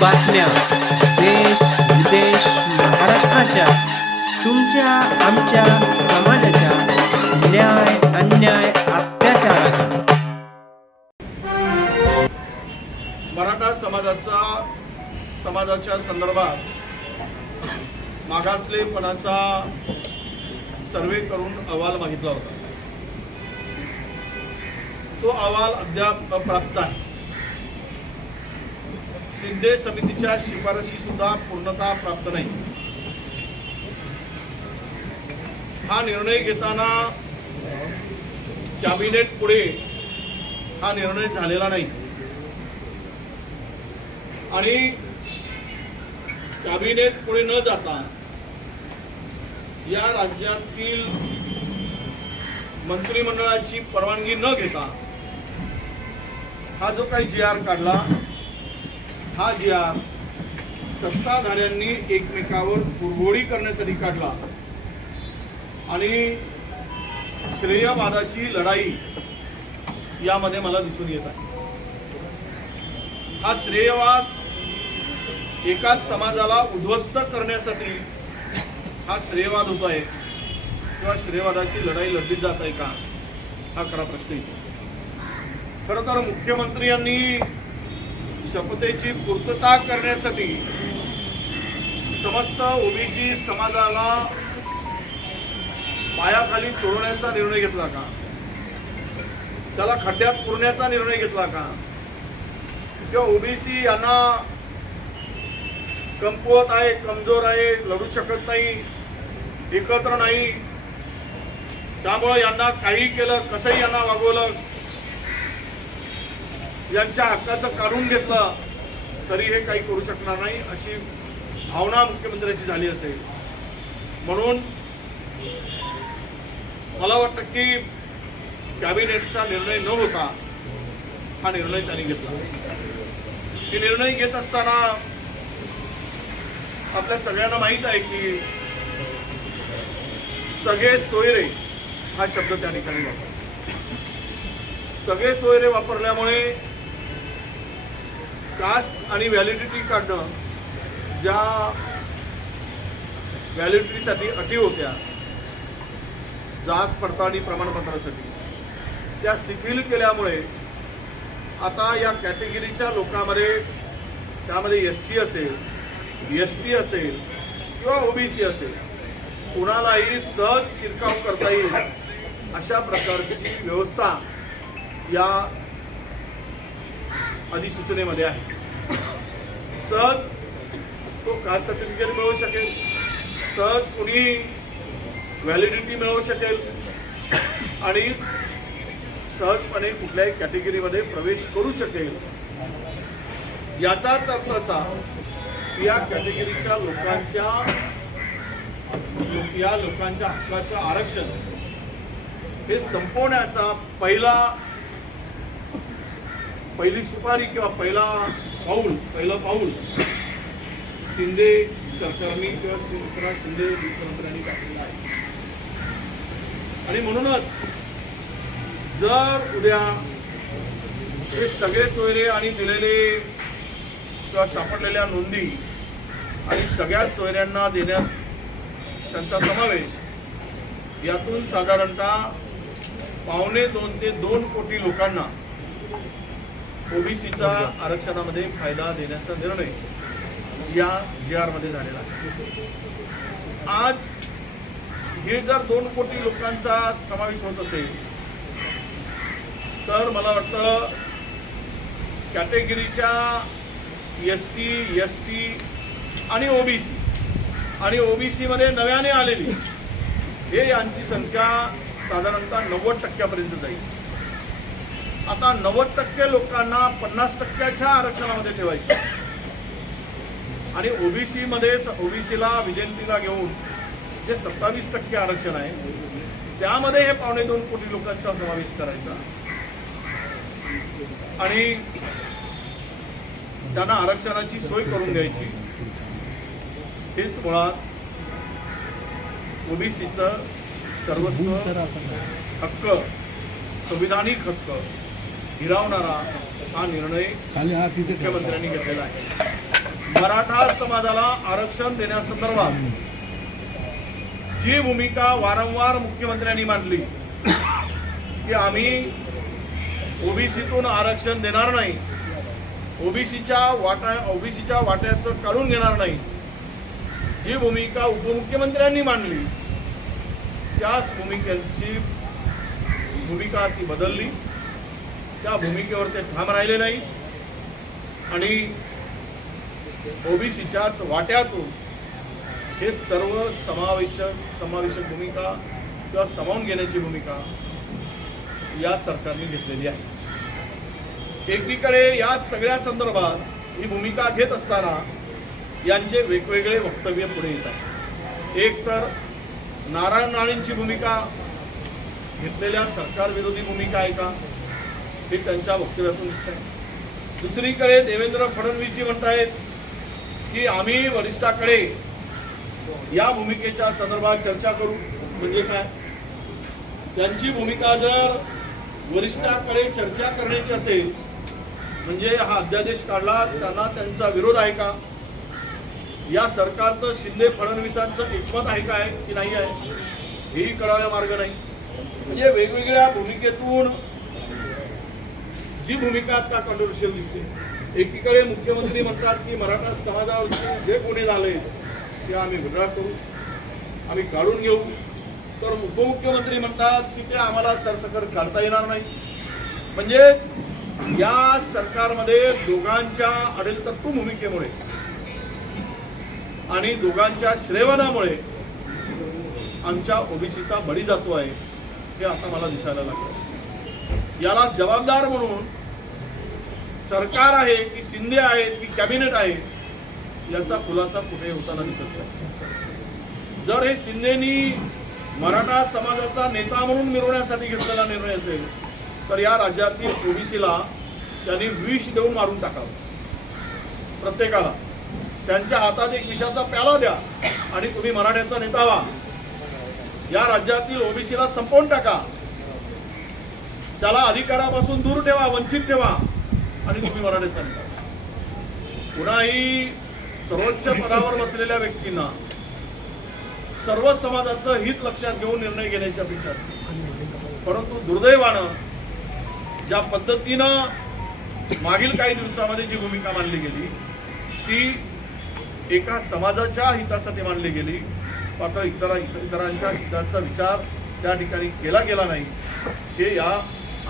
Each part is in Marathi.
बातम्या देश विदेश महाराष्ट्राच्या, तुमच्या आमच्या समाजाच्या न्याय अन्याय अत्याचाराच्या. मराठा समाजाच्या संदर्भात मागासलेपणाचा सर्वे करून अहवाल मागितला होता. तो अहवाल अद्याप अप्राप्त आहे. शिंदे समितीच्या शिफारशी सुद्धा पूर्णतः प्राप्त नाही. हा निर्णय घेताना कॅबिनेट पुढे हा निर्णय झालेला नाही आणि कॅबिनेट पुढे न जाता या राज्यातील मंत्रिमंडळाची परवानगी न घेता हा जो काही जी.आर. काढला, हा जी.आर. सत्ताधाऱ्यांनी एकमेकावर कुरघोडी करण्यासाठी काढला आणि श्रेयवादाची लढाई यामध्ये मला दिसून येत आहे. हा श्रेयवाद एकाच समाजाला उद्ध्वस्त करण्यासाठी हा श्रेयवाद होत आहे किंवा श्रेयवादाची लढाई लढली जात आहे का, हा खरा प्रश्न येतो. खरं तर मुख्यमंत्री यांनी शपथेची पूर्तता करण्यासाठी समस्त ओबीसी समाजाला पायाखाली तोडण्याचा निर्णय घेतला का, त्याला खड्ड्यात पुरण्याचा निर्णय घेतला का, किंवा ओबीसी यांना कमकुवत आहे, कमजोर आहे, लढू शकत नाही, एकत्र नाही, त्यामुळे यांना काही केलं, कसंही यांना वागवलं, यांच्या हक्काचं काढून घेतलं तरी हे काही करू शकणार नाही अशी भावना मुख्यमंत्र्यांची झाली असेल. म्हणून मला वाटतं की कॅबिनेटचा निर्णय न होता हा निर्णय त्यांनी घेतला. हे निर्णय घेत असताना आपल्या सगळ्यांना माहीत आहे की सगळे सोयरे हा शब्द त्या ठिकाणी वापरला. सगळे सोयरे वापरल्यामुळे कास्ट आणि व्हॅलिडिटी काढणं, ज्या व्हॅलिडिटीसाठी अटी होत्या जात पडताळणी प्रमाणपत्रासाठी, त्या शिथिल केल्यामुळे आता या कॅटेगरीच्या लोकांमध्ये, त्यामध्ये SC असेल, ST असेल किंवा ओबीसी असेल, कुणालाही सहज शिरकाव करता येईल अशा प्रकारची व्यवस्था या अधिसूचनेमध्ये आहे. सहज तो कास्ट सर्टिफिकेट मिळवू शकेल, सहज कुणी व्हॅलिडिटी मिळवू शकेल आणि सहजपणे कुठल्याही कॅटेगरीमध्ये प्रवेश करू शकेल. याचाच अर्थ असा की या कॅटेगरीच्या या लोकांच्या हक्काचं आरक्षण हे संपवण्याचा पहिली सुपारी किंवा पहिलं पाऊल शिंदे सरकारने किंवा शिंदे मुख्यमंत्र्यांनी टाकलेलं आहे. आणि म्हणूनच जर उद्या हे सगळे सोयरे आणि दिलेले किंवा सापडलेल्या नोंदी आणि सगळ्या सोयऱ्यांना देण्यात त्यांचा समावेश, यातून साधारणतः 1.25 ते 2 कोटी लोकांना ओबीसीच्या आरक्षणामध्ये फायदा देण्याचा निर्णय या जी.आर. मध्ये झालेला आहे. आज हे जर 2 कोटी लोकांचा समावेश होत असेल तर मला वाटतं कॅटेगरीच्या SC, ST आणि ओबीसी मध्ये नव्याने आलेली हे यांची संख्या साधारणतः 90% जाईल. आता 90% लोकांना 50%च्या आरक्षणामध्ये ठेवायचे आणि ओबीसीला विजयंतीला घेऊन जे 27% आरक्षण आहे त्यामध्ये हे 2.25 कोटी लोकांचा समावेश करायचा आणि त्यांना आरक्षणाची सोय करून द्यायची. हेच मुळात ओबीसीचं सर्वस्व हक्क, संविधानिक हक्क हिरावणारा हा निर्णय मुख्यमंत्र्यांनी घेतलेला आहे. मराठा समाजाला आरक्षण देण्यासंदर्भात जी भूमिका वारंवार मुख्यमंत्र्यांनी मांडली की आम्ही ओबीसीतून आरक्षण देणार नाही, ओबीसीच्या वाट्याचं काढून घेणार नाही, जी भूमिका उपमुख्यमंत्र्यांनी मांडली त्याच भूमिका ती बदलली. त्या भूमिकेवर ते ठाम राहिले नाही आणि ओबीसीच्याच वाट्यातून हे सर्व समावेशक भूमिका किंवा सामावून घेण्याची भूमिका या सरकारने घेतलेली आहे. एकीकडे या सगळ्या संदर्भात ही भूमिका घेत असताना यांचे वेगवेगळे वक्तव्य पुढे येतात. एक तर नारायण राणेंची भूमिका घेतलेल्या सरकार विरोधी भूमिका आहे का हे त्यांच्या वक्तव्यातून दिसत आहे. दुसरीकडे देवेंद्र फडणवीसजी म्हणतायत की आम्ही वरिष्ठाकडे या भूमिकेच्या संदर्भात चर्चा करू. म्हणजे काय, त्यांची भूमिका जर वरिष्ठाकडे चर्चा करण्याची असेल म्हणजे हा अध्यादेश काढला त्यांना त्यांचा विरोध आहे का, या सरकारचं शिंदे फडणवीसांचं एकमत आहे काय की नाही आहे हेही कळायला मार्ग नाही. म्हणजे वेगवेगळ्या भूमिकेतून जी भूमिका आता कंट्रोवर्शियल दिसते. एकीकडे मुख्यमंत्री म्हणतात की मराठा समाजावरती जे गुन्हे झाले ते आम्ही वेगळा करू, आम्ही काढून घेऊ, तर उपमुख्यमंत्री म्हणतात की ते आम्हाला सरसकट काढता येणार नाही. म्हणजे या सरकारमध्ये दोघांच्या अडेलतत्व भूमिकेमुळे आणि दोघांच्या श्रेयवादामुळे आमच्या ओबीसीचा बळी जातो आहे हे आता मला दिसायला लागलं. याला जबाबदार म्हणून सरकार आहे की शिंदे आहेत की कॅबिनेट आहे याचा खुलासा कुठे होताना दिसत नाही. जर हे शिंदेनी मराठा समाजाचा नेता म्हणून मिरवण्यासाठी घेतलेला निर्णय असेल तर या राज्यातील ओबीसीला त्यांनी विष देऊन मारून टाकावं. प्रत्येकाला त्यांच्या हातात एक विषाचा प्याला द्या आणि तुम्ही मराठ्याचा नेता व्हा. या राज्यातील ओबीसीला संपवून टाका, त्याला अधिकारापासून दूर ठेवा, वंचित ठेवा आणि तुम्ही मराठ्याचा नेता. पुन्हाही सर्वोच्च पदावर बसलेल्या व्यक्तींना सर्व समाजाचं हित लक्षात घेऊन निर्णय घेण्याची अपेक्षा असते. परंतु दुर्दैवानं ज्या पद्धतीनं मागील काही दिवसामध्ये जी भूमिका मांडली गेली ती एका समाजाच्या हितासाठी मांडली गेली, मात्र इतरांच्या हिताचा विचार त्या ठिकाणी केला गेला नाही. हे या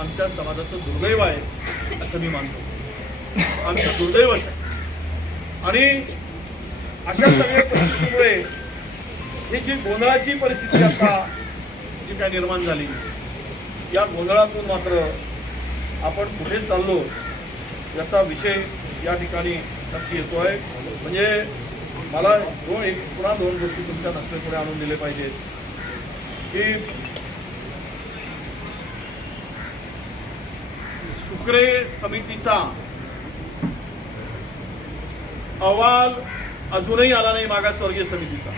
आमच्या समाजाचं दुर्दैव आहे असं मी मानतो. आमचं दुर्दैवच आहे. आणि अशा सगळ्या परिस्थितीमुळे ही जी गोंधळाची परिस्थिती आता जी काय निर्माण झाली या गोंधळातून मात्र आपण कुठे चाललो याचा विषय या ठिकाणी नक्की येतोय. म्हणजे मला पुन्हा दोन गोष्टी तुमच्या नजरेपुढे आणून दिले पाहिजेत की शुक्रे समितीचा अहवाल अजूनही आला नाही मागासवर्गीय समितीचा.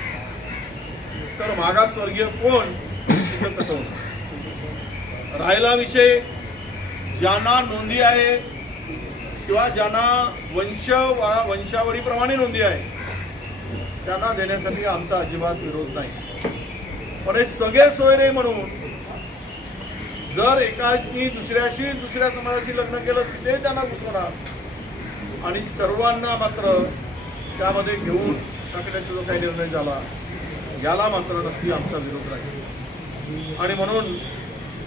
तर मागासवर्गीय कोण सिद्ध कसं होतं. राहिला विषय ज्यांना नोंदी आहे किंवा ज्यांना वंशावळीप्रमाणे नोंदी आहे त्यांना देण्यासाठी आमचा अजिबात विरोध नाही. पण हे सगळे सोयरे म्हणून जर एकाची दुसऱ्या समाजाशी लग्न केलं तिथे त्यांना घुसवणार आणि सर्वांना मात्र त्यामध्ये घेऊन टाकण्याचा जो काही निर्णय झाला याला मात्र नक्की आमचा विरोध राहील. आणि म्हणून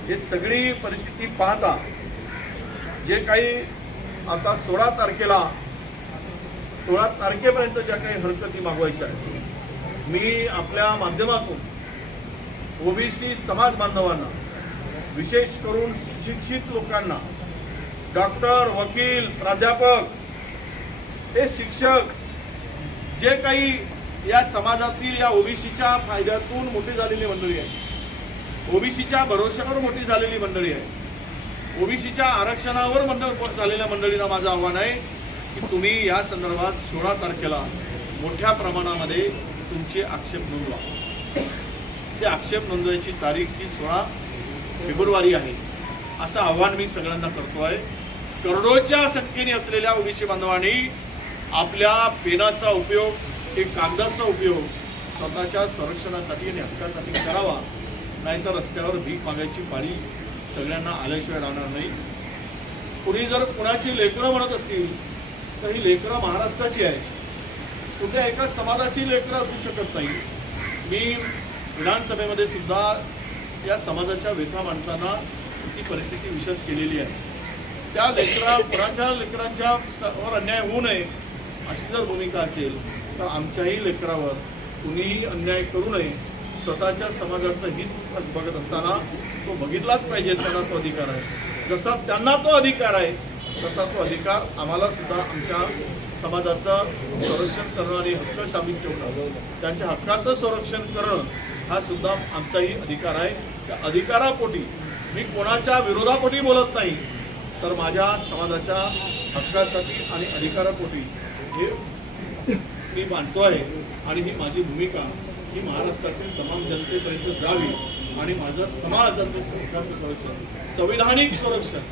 हे सगळी परिस्थिती पाहता जे काही आता 16 तारखेपर्यंत ज्या काही हरकती मागवायच्या आहेत मी आपल्या माध्यमातून ओबीसी समाज बांधवांना विशेष करून शिक्षित लोकांना डॉक्टर, वकील, प्राध्यापक, हे शिक्षक जे काही या समाजातील या ओबीसीच्या फायद्यातून मोठी झालेली मंडळी आहे, ओबीसीच्या भरोश्यावर मोठी झालेली मंडळी आहे, ओबीसीच्या आरक्षणावर झालेल्या मंडळींना माझं आव्हान आहे की तुम्ही या संदर्भात 16 तारखेला मोठ्या प्रमाणामध्ये तुमचे आक्षेप नोंदवा. ते आक्षेप नोंदवायची तारीख ही 16 फेब्रुवारी आहे असं आव्हान मी सगळ्यांना करतो आहे. करोडोच्या संख्येने असलेल्या ओबीसी बांधवांनी आपल्या पेनाचा उपयोग, एक कागदाचा उपयोग स्वतःच्या संरक्षणासाठी आणि हक्कासाठी करावा, नाहीतर रस्त्यावर भीक मागायची पाळी सगळ्यांना आल्याशिवाय राहणार नाही. कुणी जर कुणाची लेकरं म्हणत असतील तर ही लेकरं महाराष्ट्राची आहे, कुठल्या एका समाजाची लेकरं असू शकत नाही. मी विधानसभेमध्ये सुद्धा या समाजाच्या व्यथा मांडताना ती परिस्थिती विशद केलेली आहे. त्या कुणाच्या लेकरांच्या वर अन्याय होऊ नये अशी जर भूमिका असेल तर आमच्याही लेकरावर कुणीही अन्याय करू नये. स्वतःच्या समाजाचं हित बघत असताना तो बघितलाच पाहिजे, त्यांना तो अधिकार आहे. जसा त्यांना तो अधिकार आहे तसा तो अधिकार आम्हाला सुद्धा आमच्या समाजाचं संरक्षण करणं आणि हक्क साबित ठेवणं, त्यांच्या हक्काचं संरक्षण करणं हा सुद्धा आमचाही अधिकार आहे. त्या अधिकारापोटी मी कोणाच्या विरोधापोटी बोलत नाही, तर माझ्या समाजाच्या हक्कासाठी आणि अधिकारापोटी हे मी मानतो आहे. आणि ही माझी भूमिका ही महाराष्ट्रातील तमाम जनतेपर्यंत जावी आणि माझं समाजाचं हक्काचं संरक्षण, संविधानिक संरक्षण,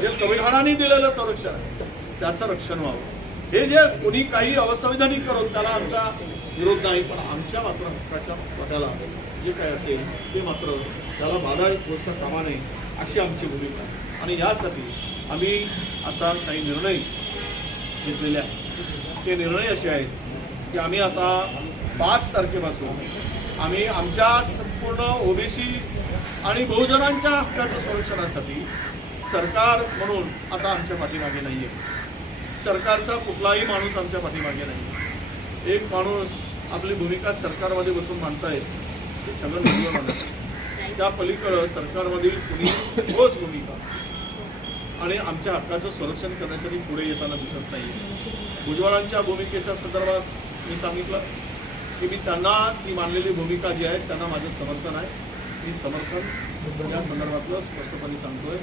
जे संविधानाने दिलेलं संरक्षण आहे त्याचं रक्षण व्हावं. हे जे कोणी काही अवसंविधानिक करून त्याला आमचा विरोध नाही, पण आमच्या मात्र हक्काच्या पदाला जे काय असेल ते मात्र त्याला बाधा गोष्ट कामा नये अशी आमची भूमिका आहे. आणि यासाठी आम्ही आता काही निर्णय घेतलेले आहेत. ते निर्णय असे आहेत की आम्ही आता 5 तारखेपासून आम्ही आमच्या संपूर्ण ओबीसी आणि बहुजनांच्या हक्काच्या संरक्षणासाठी सरकार म्हणून आता आमच्या पाठीमागे नाही आहे. सरकारचा कुठलाही माणूस आमच्या पाठीमागे नाही. एक माणूस आपली भूमिका सरकारमध्ये बसून मांडतायत ते छगन भुजबळ मानत, त्या पलीकडं सरकारमधील कुणी ठोस भूमिका आणि आमच्या हक्काचं संरक्षण करण्यासाठी पुढे येताना दिसत नाही. भुजबळांच्या भूमिकेच्या संदर्भात मी सांगितलं की मी त्यांना ती मानलेली भूमिका जी आहे त्यांना माझं समर्थन आहे. मी समर्थन या संदर्भातलं स्पष्टपणे सांगतोय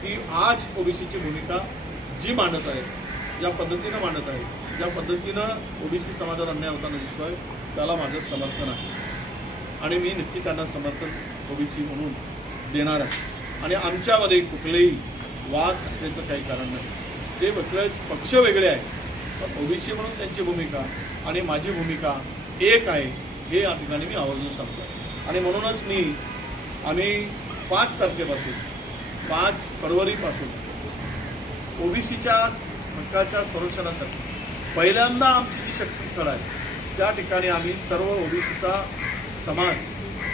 की आज ओबीसीची भूमिका जी मांडत आहे, ज्या पद्धतीनं मांडत आहे, ज्या पद्धतीनं ओबीसी समाजाला अन्याय होताना दिसतोय त्याला माझं समर्थन आहे. आणि मी नक्की त्यांना समर्थन ओबीसी म्हणून देणार आहे. आणि आमच्यामध्ये कुठलेही वाद असण्याचं काही कारण नाही. ते पक्ष वेगळे आहेत, पण ओबीसी म्हणून त्यांची भूमिका आणि माझी भूमिका एक आहे हे या ठिकाणी मी आवर्जून सांगतो. आणि म्हणूनच आम्ही 5 तारखेपासून 5 फरवरीपासून ओबीसीच्या हक्काच्या संरक्षणासाठी पहिल्यांदा आमची जी शक्तीस्थळ आहे त्या ठिकाणी आम्ही सर्व ओबीसीचा समाज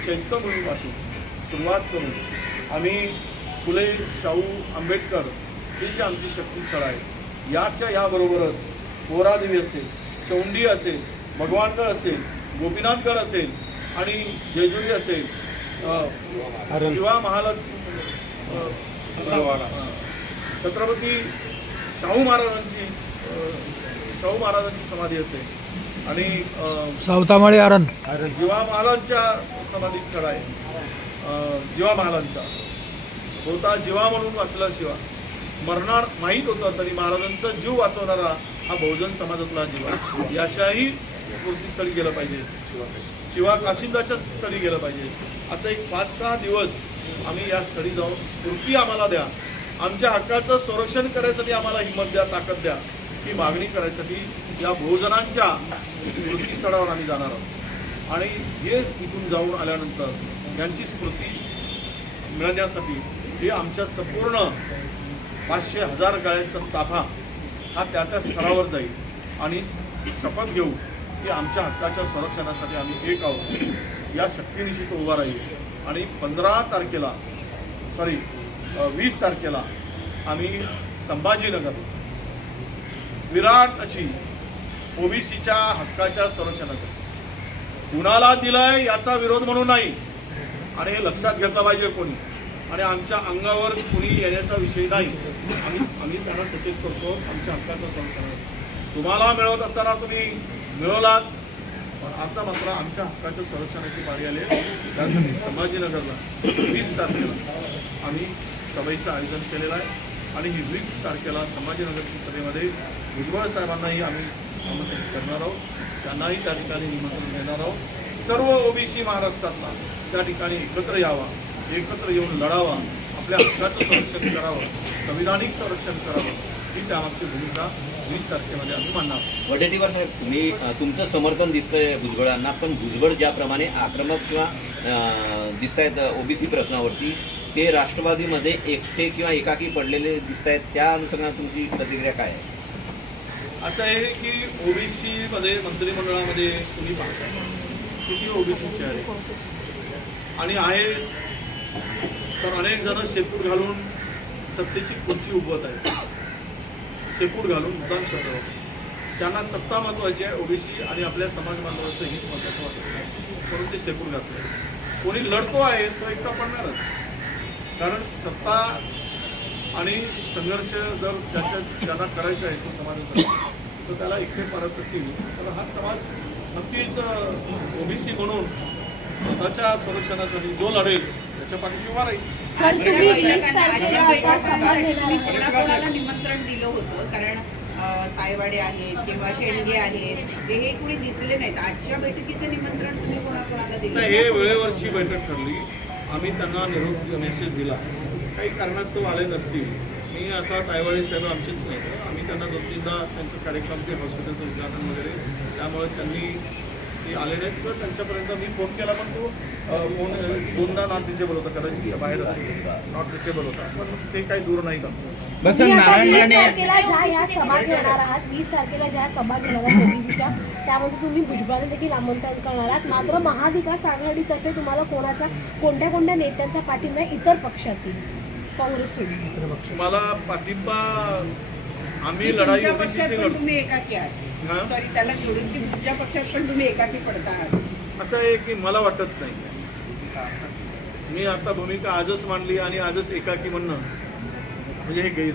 चैत्यभूमीपासून सुरुवात करून आम्ही फुले शाहू आंबेडकर ही जी आमची शक्तीस्थळ आहे याबरोबरच पोहरादेवी असेल, चौंडी असेल, भगवानगड असेल, गोपीनाथगड असेल आणि जेजुरी असेल, शिवा महाल छत्रपती शाहू महाराजांची समाधी असेल आणि सावतामाळी आरण जीवा महालांच्या समाधी स्थळ आहे. जीवा महालांचा होता, जीवा म्हणून वाचला शिवा, मरणार माहीत होतं तरी महाराजांचा जीव वाचवणारा हा बहुजन समाजातला जीवा. याच्याही स्फूर्तीस्थळी गेलं पाहिजे, शिवा काशिंदाच्या स्थळी गेलं पाहिजे. असं एक 5-6 दिवस आम्ही या स्थळी जाऊन स्फूर्ती आम्हाला द्या, आमच्या हक्काचं संरक्षण करण्यासाठी आम्हाला हिंमत द्या, ताकद द्या ही मागणी करायसाठी या बहुजनांच्या स्फूर्तीस्थळावर आम्ही जाणार आहोत. आणि हे इथून जाऊन आल्यानंतर यांची स्फूर्ती मिळण्यासाठी हे आमच्या संपूर्ण 500,000 गाड्यांचा ताफा हा त्या स्थळावर जाईल आणि शपथ घेऊ की आमच्या हक्काच्या संरक्षणासाठी आम्ही एक आहोत. या शक्तीनिशी तो उभा राहील. आणि 20 तारखेला आम्ही संभाजीनगर विराट अशी ओबीसीच्या हक्काच्या संरक्षणासाठी कुणाला दिलाय याचा विरोध म्हणून नाही, आणि हे लक्षात घेतलं पाहिजे कोणी. आणि आमच्या अंगावर कुणी येण्याचा विषय नाही. आम्ही त्यांना सचेत करतो आमच्या हक्काचं संरक्षण. तुम्हाला मिळवत असताना तुम्ही मिळवलात, पण आता मात्र आमच्या हक्काच्या संरक्षणाची पाळी आली. त्यासाठी संभाजीनगरला 20 तारखेला आम्ही सभेचं आयोजन केलेलं आहे. आणि ही 20 तारखेला संभाजीनगरच्या सभेमध्ये भुजबळ साहेबांनाही आम्ही आमंत्रित करणार आहोत, त्यांनाही त्या ठिकाणी निमंत्रण देणार आहोत. सर्व ओबीसी महाराष्ट्रातला त्या ठिकाणी एकत्र यावा, एकत्र येऊन लढावा, आपल्या हक्काचं संरक्षण करावं, संविधानिक संरक्षण करावं ही त्यामागची भूमिका 20 तारखेमध्ये आम्ही मांडणार आहोत. वडेट्टीवार साहेब, तुम्ही तुमचं समर्थन दिसतंय भुजबळांना, पण भुजबळ ज्याप्रमाणे आक्रमक किंवा दिसत आहेत ओबीसी प्रश्नावरती, ते राष्ट्रवादीमध्ये एकटे किंवा एकाकी पडलेले दिसत आहेत, त्या अनुषंगाने तुमची प्रतिक्रिया काय आहे? असं आहे की ओबीसीमध्ये मंत्रिमंडळामध्ये तुम्ही पाहताय किती ओबीसीचे आहे आणि आहे तर अनेक जण शेपूट घालून सत्तेची खुर्ची उभवत आहेत, शेपूट घालून मुद्दाम शब्द. त्यांना सत्ता महत्वाची आहे, ओबीसी आणि आपल्या समाज बांधवाचं हित महत्वाचं वाटत नाही म्हणून ते शेपूट घातले. कोणी लढतो आहे तो एकटा पडणारच, कारण सत्ता आणि संघर्ष जर ज्यांना करायचा आहे तो समाजाचा, तर त्याला एकटे पाडत असतील तर हा समाज नक्कीच ओबीसी म्हणून स्वतःच्या संरक्षणासाठी जो लढेल त्याच्या पाठीशी उभा राहील. कोणाकोणाला निमंत्रण दिलं होतं, कारण तायवाडे आहेत किंवा शेंडगे आहेत, हे कोणी दिसले नाहीत. आजच्या बैठकीचं निमंत्रण तुम्ही कोणाकोणाला दिलं? नाही, हे वेळेवरची बैठक ठरली. आम्ही त्यांना निरोप मेसेज दिला, काही कारणास्तव आले नसतील. मी आता तायवाडे साहेब आमचेच नाही, आम्ही त्यांना 2-3दा त्यांचं कार्यक्रमचे हॉस्पिटलचं उद्घाटन वगैरे, त्यामुळे त्यांनी ते आले नाहीत. तर त्यांच्यापर्यंत मी फोन केला, पण तो फोन 2दा नॉट रिचेबल होता, कदाचित बाहेर नॉट रिचेबल होता, पण ते काही दूर नाहीत आमचं. तुम्ही आता 20 तारखेला ज्या ह्या सभा घेणार आहात, 20 तारखेला ज्या सभा घेणार आहात ओबीसीच्या, त्यामध्ये तुम्ही भुजबळांना देखील आमंत्रण करणार आहात. मात्र महाविकास आघाडीतर्फे तुम्हाला कोणत्या कोणत्या नेत्यांचा पाठिंबा आहे इतर पक्षातील, काँग्रेस सोडून? तुम्हाला पाठिंबा, आम्ही लढाई तुमच्या ओबीसीची पक्षात पण लढतो. तुम्ही एकाकी आहात, सॉरी त्याला जोडून की तुमच्या पक्षात पण तुम्ही एकाकी पडता आहात. असं आहे की मला वाटत नाही, मी आता भूमिका आजच मांडली आणि आजच एकाकी म्हणणं म्हणजे हे गैर.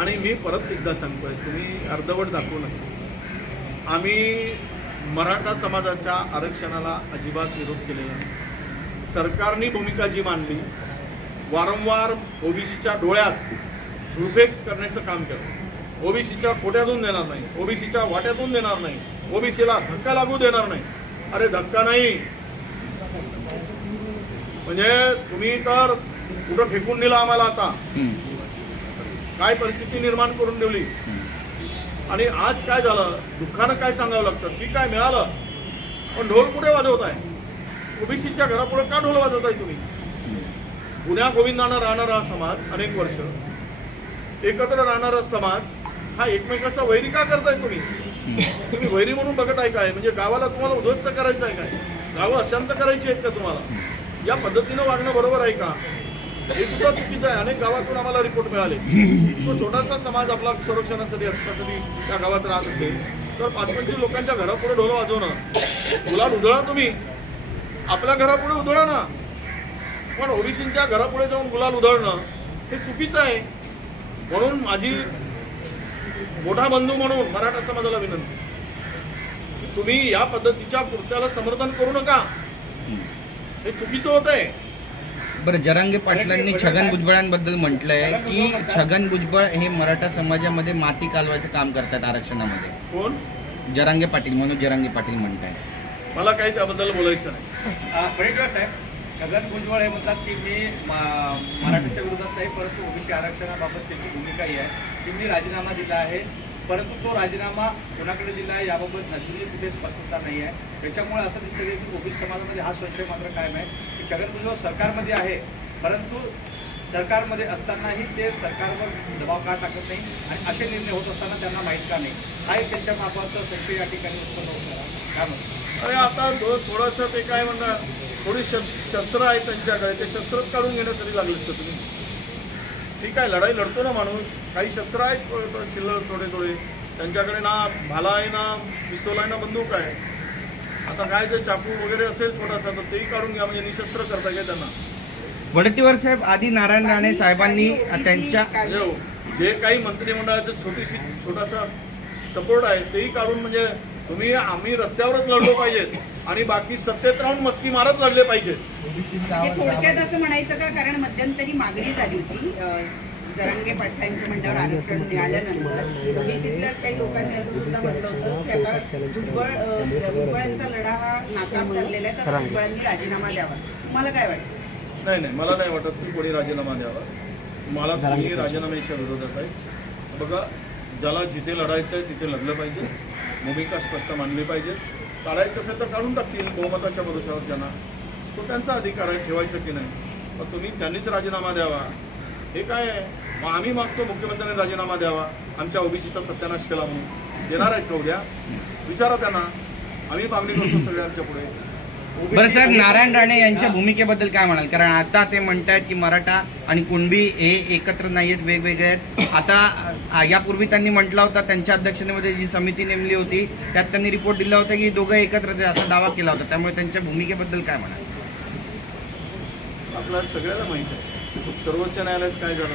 आणि मी परत एकदा सांगतोय, तुम्ही अर्धवट दाखवू नका. आम्ही मराठा समाजाच्या आरक्षणाला अजिबात विरोध केलेला नाही. सरकारने भूमिका जी मांडली, वारंवार ओबीसीच्या डोळ्यात धुळफेक करण्याचं काम केलं. ओबीसीच्या कोट्यातून देणार नाही, ओबीसीच्या वाट्यातून देणार नाही, ओबीसीला धक्का लागू देणार नाही. अरे धक्का नाही म्हणजे तुम्ही तर कुठं फेकून दिला आम्हाला. आता काय परिस्थिती निर्माण करून ठेवली. आणि आज काय झालं, दुःखानं काय सांगावं लागतं, ठीक आहे मिळालं, पण ढोल कुठे वाजवताय? ओबीसीच्या घरापुढे का ढोल वाजवताय तुम्ही? गुन्ह्या गोविंदानं राहणारा हा समाज, अनेक वर्ष एकत्र राहणारा समाज, हा एकमेकाचा वैरी का करताय तुम्ही? तुम्ही वैरी म्हणून बघत आहे काय? म्हणजे गावाला तुम्हाला उद्ध्वस्त करायचं आहे काय? गावं अशांत करायची आहेत का तुम्हाला? या पद्धतीनं वागणं बरोबर आहे का? हे सुद्धा चुकीचं आहे. अनेक गावातून आम्हाला रिपोर्ट मिळाले, तो छोटासा समाज आपला संरक्षणासाठी हक्कासाठी त्या गावात राहत असेल तर 5-25 लोकांच्या घरापुढे ढोल वाजवणं, गुलाल उधळा, तुम्ही आपल्या घरापुढे उधळा ना, पण ओबीसीच्या घरापुढे जाऊन गुलाल उधळणं हे चुकीचं आहे. म्हणून माझी मोठा बंधू म्हणून मराठा समाजाला विनंती, तुम्ही या पद्धतीच्या कृत्याला समर्थन करू नका, हे चुकीचं होत आहे. बरं, जरांगे पाटलांनी छगन भुजबळांबद्दल म्हटलंय की छगन भुजबळ हे मराठा समाजामध्ये माती कालवायचं काम करतात आरक्षणामध्ये. कोण? जरांगे पाटील, मनोज जरांगे पाटील म्हणताय. मला काही त्याबद्दल बोलायचं नाही. वडेट्टीवार साहेब, छगन भुजबळ हे म्हणतात की मी मराठीच्या विरोधात नाही, परंतु ओबीसी आरक्षणाबाबत त्यांची भूमिका ही आहे की मी राजीनामा दिला आहे, परंतु तो राजीनामा कोणाकडे दिला आहे याबाबत अजूनही कुठे स्पष्टता नाही आहे. त्याच्यामुळे असं दिसतं की ओबीसी समाजामध्ये हा संशय मात्र कायम आहे की छगन भुजबळ सरकारमध्ये आहे, परंतु सरकारमध्ये असतानाही ते सरकारवर दबाव का टाकत नाही आणि असे निर्णय होत असताना त्यांना माहीत का नाही, हा एक त्यांच्या मापाचा संशय या ठिकाणी उत्पन्न होत काय म्हणतो? अरे आता थोडंसं ते काय म्हणणार, थोडी शस्त्र आहेत त्यांच्याकडे, ते शस्त्रच काढून घेण्यासाठी लागले असतं तुम्ही. ठीक आहे, लढाई लढतो ना माणूस, काही शस्त्र आहेत चिल्लर थोडे त्यांच्याकडे, ना भाला आहे, ना पिस्तोल आहे, ना बंदूक आहे. आता काय ते चाकू वगैरे असेल छोटासा तर तेही काढून घ्या, म्हणजे निशस्त्र करताय काय त्यांना? वडेट्टीवार साहेब, आधी नारायण राणे साहेबांनी त्यांच्या जे काही मंत्रिमंडळाचं छोटासा सपोर्ट आहे तेही काढून, म्हणजे तुम्ही आम्ही रस्त्यावरच लढलो पाहिजेत आणि बाकी सत्तेत राहून मस्ती मारत लढले पाहिजेत. थोडक्यात असं म्हणायचं का, कारण मध्यंतरी मागणी झाली होती जरांगे पाटलांच्या मंडळावर आरक्षण मिळाल्यानंतर ओबीसीतल्याच काही लोकांनी असं सुद्धा म्हटलं होतं की आता भुजबळांचा लढा हा नाकाम ठरलेला आहे, तर भुजबळांनी राजीनामा द्यावा. तुम्हाला काय वाटतं? नाही, मला नाही वाटत की कोणी राजीनामा द्यावा. मला कोणी राजीनाम्याच्या विरोधात आहे. बघा, ज्याला जिथे लढायचं आहे तिथे लढलं पाहिजे, भूमिका स्पष्ट मांडली पाहिजे. काढायचं असेल तर काढून टाकतील बहुमताच्या भरोशावर त्यांना, तो त्यांचा अधिकार आहे ठेवायचं की नाही. मग तुम्ही त्यांनीच राजीनामा द्यावा हे काय आहे? मग आम्ही मागतो मुख्यमंत्र्यांनी राजीनामा द्यावा, आमच्या ओबीसीचा सत्यानाश केला म्हणून. देणार आहेत का उद्या? विचारा त्यांना. आम्ही मागणी करतो सगळ्यांच्या पुढे. बरं साहेब, नारायण राणे यांच्या भूमिकेबद्दल काय म्हणाल? कारण आता ते म्हणतात की मराठा आणि कुणबी हे एकत्र नाही आहेत, वेगवेगळे आहेत. आता यापूर्वी त्यांनी म्हटलं होता त्यांच्या अध्यक्षतेमध्ये जी समिती नेमली होती त्यात त्यांनी रिपोर्ट दिला होता की दोघं एकत्रच आहे असा दावा केला होता. त्यामुळे त्यांच्या भूमिकेबद्दल काय म्हणाल? आपल्याला सगळ्याला माहीत आहे सर्वोच्च न्यायालयात काय झालं,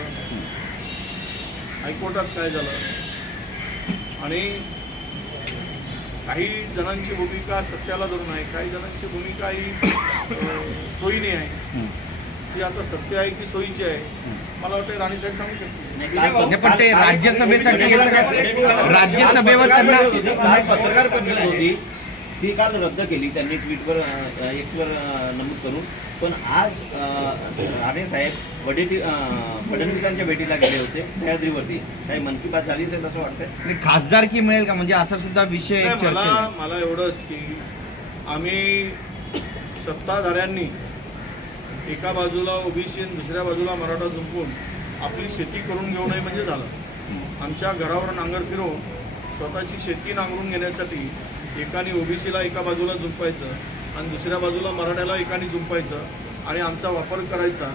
हायकोर्टात काय झालं, आणि काही जणांची भूमिका सत्याला धरून आहे, काही जणांची भूमिका ही सोयीने आहे. ती आता सत्य आहे की सोयीची आहे मला वाटतं राणी साहेब सांगू शकतो. पण ते राज्यसभेसाठी राज्यसभेवर त्यांना पत्रकार परिषद होती ती काल रद्द केली त्यांनी ट्विटवर एक्सवर नमूद करून. पण आज राणे साहेब फडणवीसांच्या भेटीला गेले होते सह्याद्रीवरती. काही मन की बात झाली तर असं वाटतंय खासदारकी मिळेल का, म्हणजे असा सुद्धा विषय चर्चेला? मला एवढंच की आम्ही सत्ताधाऱ्यांनी एका बाजूला ओबीसी आणि दुसऱ्या बाजूला मराठा जुंपून आपली शेती करून घेऊ नये म्हणजे झालं. आमच्या घरावर नांगर फिरवून स्वतःची शेती नांगरून घेण्यासाठी एकाने ओबीसीला एका बाजूला जुंपायचं आणि दुसऱ्या बाजूला मराठ्याला एकाने जुंपायचं आणि आमचा वापर करायचा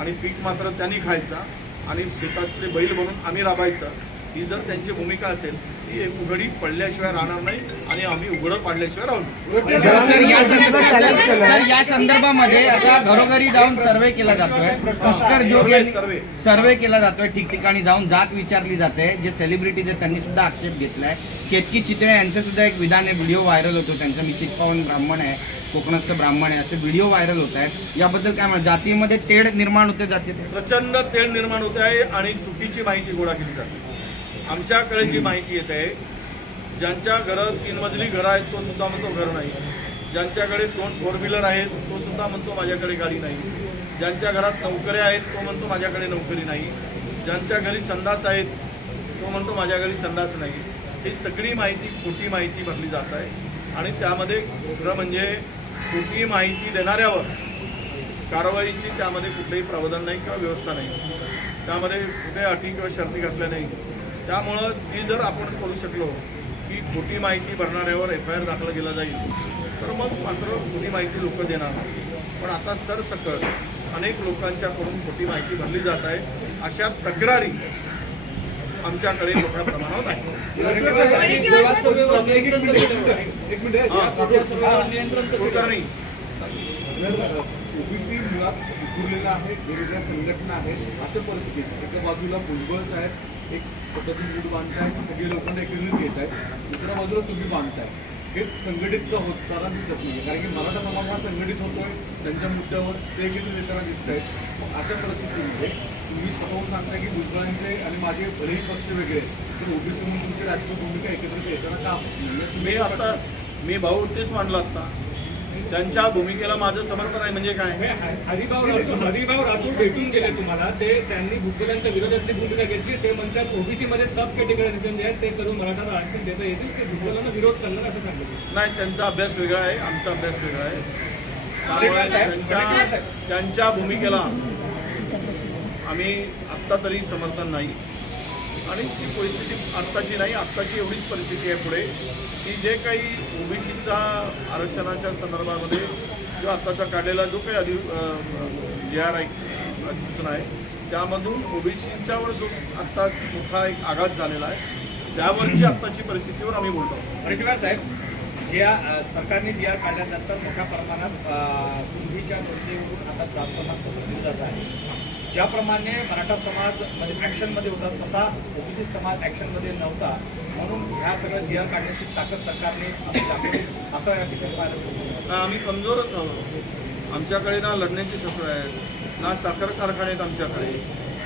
आणि पीक मात्र त्यांनी खायचा आणि शेतातले बैल बनून आम्ही राबायचं. ही जर त्यांची भूमिका असेल ती एक उघडी पडल्याशिवाय राहणार नाही आणि आम्ही उघडं पाडल्याशिवाय सर, या संदर्भामध्ये आता घरोघरी जाऊन सर्वे केला जातोय. पुष्कर जोग यांनी सर्वे केला जातोय, ठिकठिकाणी जाऊन जात विचारली जाते. जे सेलिब्रिटीज आहेत त्यांनी सुद्धा आक्षेप घेतलाय. केतकी चितळे यांचं सुद्धा एक विधान आहे, व्हिडिओ व्हायरल होतो त्यांचा. मी चित्पावन ब्राह्मण आहे, कोकणातचं ब्राह्मण आहे, असे व्हिडिओ व्हायरल होत आहेत. याबद्दल काय म्हणा? जातीमध्ये तेढ निर्माण होते, जाती प्रचंड तेढ निर्माण होते आहे आणि चुकीची माहिती गोळा केली जाते. आमच्याकडे जी माहिती येत आहे, ज्यांच्या घरात 3 मजली घरं आहेत तो सुद्धा म्हणतो घर नाही, ज्यांच्याकडे 2 4 व्हीलर आहेत तो सुद्धा म्हणतो माझ्याकडे गाडी नाही, ज्यांच्या घरात नोकऱ्या आहेत तो म्हणतो माझ्याकडे नोकरी नाही, ज्यांच्या घरी संडास आहेत तो म्हणतो माझ्या घरी संडास नाही. ही सगळी माहिती खोटी माहिती भरली जात आहे आणि त्यामध्ये खरं म्हणजे खोटी माहिती देणाऱ्यावर कारवाईची त्यामध्ये कुठलेही प्रावधान नाही किंवा व्यवस्था नाही. त्यामध्ये कुठे अटी किंवा शर्ती घातल्या नाही. त्यामुळं ती जर आपण करू शकलो की खोटी माहिती भरणाऱ्यावर FIR दाखल केला जाईल तर मग मात्र खोटी माहिती लोक देणार नाही. पण आता सरसकट अनेक लोकांच्याकडून खोटी माहिती भरली जात आहे. अशा तक्रारी आमच्याकडे मोठ्या प्रमाणावर आहे. ओबीसी मुळात विखुरलेला आहे, वेगवेगळ्या संघटना आहेत. अशा परिस्थितीत एका बाजूला भुजबळ साहेब एक पद्धतीने मूठ बांधताय, सगळे लोकांना एकत्रित घेत आहेत, दुसऱ्या बाजूला तुम्ही बांधताय. हेच संघटित होताना दिसत नाही, कारण की मराठा समाज हा संघटित होतोय, त्यांच्या मुद्द्यावर ते एकत्रित येताना दिसत आहेत. अशा परिस्थितीमध्ये तुम्ही स्वतःहून सांगताय की भुजबळांचे आणि माझे भलेही पक्ष वेगळे, तर ओबीसी म्हणून तुमची राजकीय भूमिका एकत्रित येताना का? मी भाऊ तेच मांडला असता. त्यांच्या भूमिकेला माझं समर्थन आहे म्हणजे काय? हरिभाऊ राठोड भेटून गेले तुम्हाला, ते त्यांनी भुजबळांच्या विरोधातली भूमिका घेतली. ते म्हणतात ओबीसी मध्ये सब कॅटेगरायझेशन जे आहे ते करून मराठा आरक्षण देता येतील, ते भुजबळांना विरोध करणार असं सांगितलं. नाही, त्यांचा अभ्यास वेगळा आहे, आमचा अभ्यास वेगळा आहे. त्यामुळे त्यांच्या भूमिकेला आम्ही आत्ता तरी समर्थन नाही आणि ती परिस्थिती आत्ताची नाही. आत्ताची एवढीच परिस्थिती आहे पुढे की जे काही ओबीसीचा आरक्षणाच्या संदर्भामध्ये किंवा आत्ताचा काढलेला जो काही GR सूचना आहे त्यामधून ओबीसीच्यावर जो आत्ता मोठा एक आघात झालेला आहे त्यावरची आत्ताची परिस्थितीवर आम्ही बोलतो. पटवीवार साहेब, ज्या सरकारने GR काढल्यानंतर मोठ्या प्रमाणात कुणबीच्या नोंदणीवरून आता जात प्रमाण दिलं जात आहे. ज्याप्रमाणे मराठा समाज म्हणजे ॲक्शनमध्ये होता तसा ओबीसी समाज ॲक्शनमध्ये नव्हता, म्हणून ह्या सगळ्या GR काढण्याची ताकद सरकारने असं या ठिकाणी पाहिलं. आम्ही कमजोरच आहोत. आमच्याकडे ना लढण्याची शस्त्र आहेत, ना साखर कारखाने आहेत आमच्याकडे,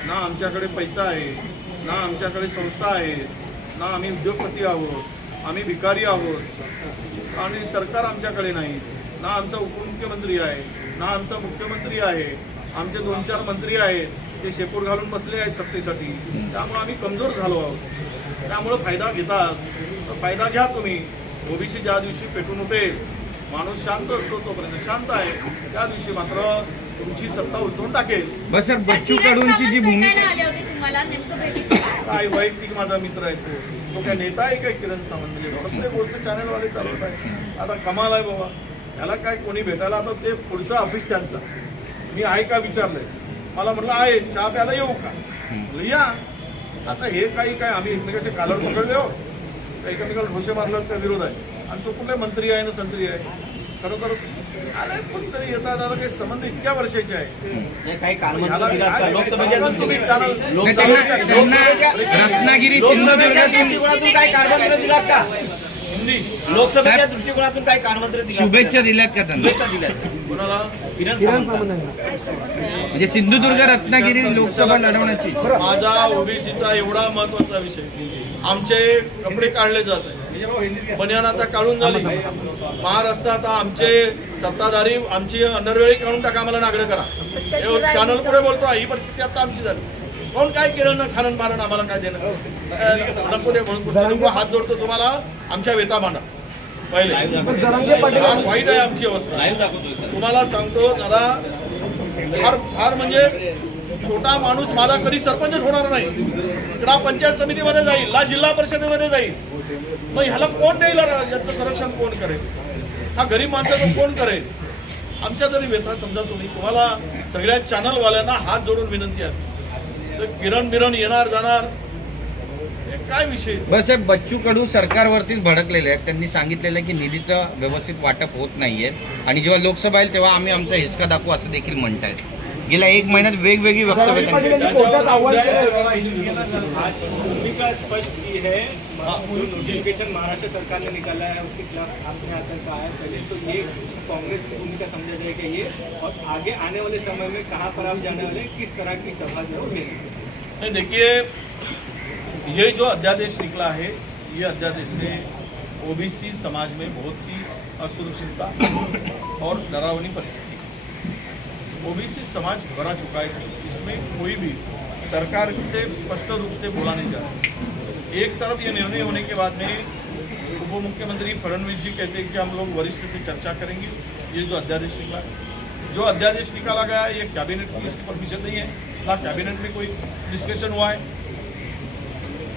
ना आमच्याकडे पैसा आहे, ना आमच्याकडे संस्था आहेत, ना आम्ही उद्योगपती आहोत, आम्ही भिकारी आहोत आणि सरकार आमच्याकडे नाही. ना आमचा उपमुख्यमंत्री आहे, ना आमचा मुख्यमंत्री आहे. आमचे 2-4 मंत्री आहेत ते शेपूट घालून बसले आहेत सत्तेसाठी. त्यामुळे आम्ही कमजोर झालो आहोत. त्यामुळं फायदा घेतात. तर फायदा घ्या तुम्ही. ओबीसी ज्या दिवशी पेटून उठेल, माणूस शांत असतो तोपर्यंत शांत आहे, त्या दिवशी मात्र तुमची सत्ता उलटून टाकेल. बस सर, बच्चू कडूंची जी भूमिका आले होते तुम्हाला नेमकं भेटीत काय वैयक्तिक माझा मित्र आहे तो काय नेता आहे काय किरण सावंत? म्हणजे कसले गोष्ट चॅनलवाले चालवत आहे. आता कमाल आहे बाबा, याला काय कोणी भेटायला आता ते पुढचं ऑफिस त्यांचा. मी आहे का विचारलंय, मला म्हटलं आहे, चहा प्यायला येऊ का? म्हटलं या. आता हे काही काय आम्ही एकमेकाचे कालर पकडले हो, एकमेकाला ढोसे मारलं का विरोध आहे. आणि तो कुठले मंत्री आहे ना संत्री आहे. खरोखर अरे कोणतरी येतात, आता काही संबंध इतक्या वर्षाचे आहे. नाही, काही कालमंत्र ह्याला दिलात का? काय लोकसभेच्या तुम्ही दृष्टीने चॅनल- नाही, त्यांना रत्नागिरी लोकसभेच्या सिंधुदुर्गातून दृष्टिकोनातून काही कानमंत्र दिलात का? हिंदी लोकसभेच्या दृष्टिकोनातून काही कानमंत्र दिलात का? शुभेच्छा दिल्यात का त्यांना? शुभेच्छा दिल्यात. कोणाला? किरण सावंत. म्हणजे सिंधुदुर्ग रत्नागिरी लोकसभा लढवण्याची इच्छा. माझा ओबीसीचा एवढा महत्वाचा विषय. आमचे कपडे काढले जात आहे, बनियान आता काढून झाली. महाराष्ट्रात आमचे सत्ताधारी आमची अंडरवेळी काढून टाका, आम्हाला नागडे करा. चॅनल पुढे बोलतो, ही परिस्थिती आता आमची झाली. कोण काय केलं खाणन मारण आम्हाला काय देणं नको दे म्हणून कुठचे लोक हात जोडतो. तुम्हाला आमच्या वेता मांडा पहिले. फार वाईट आहे आमची अवस्था. लाईव्ह दाखवतोय सर. तुम्हाला सांगतो जरा फार फार म्हणजे छोटा माणूस माझा कधी सरपंच होणार नाही. ग्रामपंचायत समितीमध्ये जाईल, ला जिल्हा परिषदेमध्ये जाईल. मग ह्याला कोण देईल? याचं संरक्षण कोण करेल? हा गरीब माणसाचं कोण करेल? आमच्या जरी व्यथा समजा तुम्हाला सगळ्या चॅनलवाल्यांना हात जोडून विनंती आहे. तर किरण बिरण येणार जाणार हे काय विषय? बस साहेब, बच्चू कडू सरकारवरतीच भडकलेले आहेत. त्यांनी सांगितलेलं आहे की निधीचं व्यवस्थित वाटप होत नाहीये आणि जेव्हा लोकसभा येईल तेव्हा आम्ही आमचा हिसका दाखवू असं देखील म्हणतायत. गेल्या 1 महिन्यात वेगवेगळी वक्तव्य त्यांनी भूमिका स्पष्ट की है. जो नोटिफिकेशन महाराष्ट्र सरकार ने निकाला है उसके खिलाफ आपने आतंक आया पहले, तो ये कांग्रेस की भूमिका समझा जाएगा ये, और आगे आने वाले समय में कहाँ पर आप जाने वाले, किस तरह की सभा जो है नहीं, देखिए ये जो अध्यादेश निकला है, ये अध्यादेश से ओबीसी समाज में बहुत ही असुरक्षितता और डरावनी परिस्थिति। ओबीसी समाज घबरा चुका है कि इसमें कोई भी सरकार से स्पष्ट रूप से बोला नहीं जा रहा। एक तरफ ये निर्णय होने के बाद में उप मुख्यमंत्री फडणवीस जी कहते हैं कि हम लोग वरिष्ठ से चर्चा करेंगे। ये जो अध्यादेश निकला, जो अध्यादेश निकाला गया है, ये कैबिनेट की इसकी परमिशन नहीं है, ना कैबिनेट में कोई डिस्कशन हुआ है।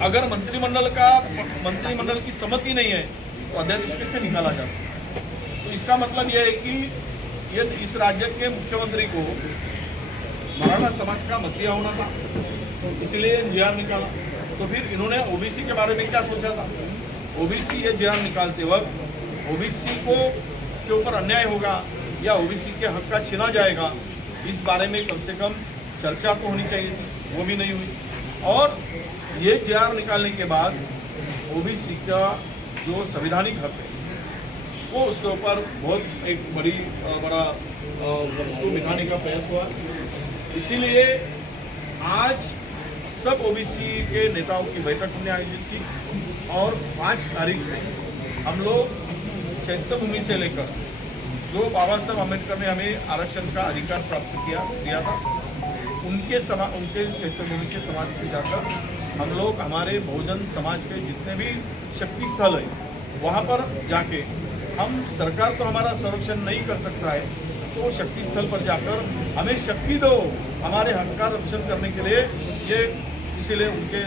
अगर मंत्रिमंडल की सहमति नहीं है तो अध्यादेश कैसे निकाला जा सकता? तो इसका मतलब यह है कि ये इस राज्य के मुख्यमंत्री को मराठा समाज का मसीहा होना था, इसलिए जीआर निकाला। तो फिर इन्होंने ओबीसी के बारे में क्या सोचा था? ओबीसी ये जीआर निकालते वक्त ओबीसी को के ऊपर अन्याय होगा या ओबीसी के हक का छीना जाएगा, इस बारे में कम से कम चर्चा तो होनी चाहिए, वो भी नहीं हुई। और ये जीआर निकालने के बाद ओबीसी का जो संवैधानिक हक है वो उसके ऊपर बहुत एक बड़ा उसको मिटाने का प्रयास हुआ। इसीलिए आज सब ओबीसी के नेताओं की बैठक हमने आयोजित की और 5 तारीख से हम लोग चैत्यभूमि से लेकर जो बाबा साहब अम्बेडकर ने हमें आरक्षण का अधिकार प्राप्त दिया था, उनके चैत्यभूमि के समाज से जाकर हम लोग हमारे बहुजन समाज के जितने भी शक्ति स्थल है वहाँ पर जाके हम सरकार तो हमारा संरक्षण नहीं कर सकता है, तो शक्ति स्थल पर जाकर हमें शक्ति दो हमारे हक का रक्षण करने के लिए। ये इसीलिए उनके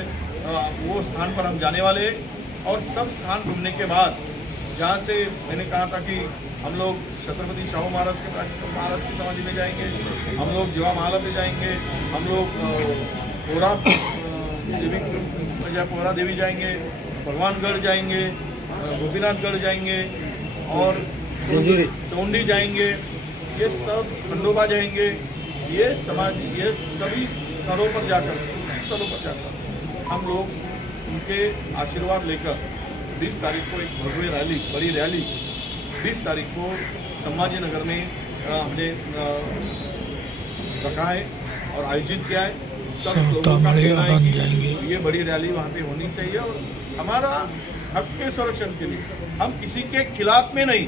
वो स्थान पर हम जाने वाले हैं और सब स्थान घूमने के बाद जहाँ से मैंने कहा था कि हम लोग छत्रपति शाहू महाराज की समाधि में जाएंगे, हम लोग जीवा माला पे जाएंगे, हम लोग पोहरा देवी जाएंगे, भगवानगढ़ जाएंगे, गोपीनाथगढ़ जाएंगे और चौंडी जाएंगे, ये सब खंडोबा जाएंगे। ये सभी स्थलों पर जाकर हम लोग उनके आशीर्वाद लेकर 20 तारीख को एक भव्य रैली, बड़ी रैली 20 तारीख को संभाजी नगर में हमने रखा है और आयोजित किया है। सब लोगों का कहना है कि ये बड़ी रैली वहाँ पे होनी चाहिए और हमारा हक के संरक्षण के लिए हम किसी के खिलाफ में नहीं,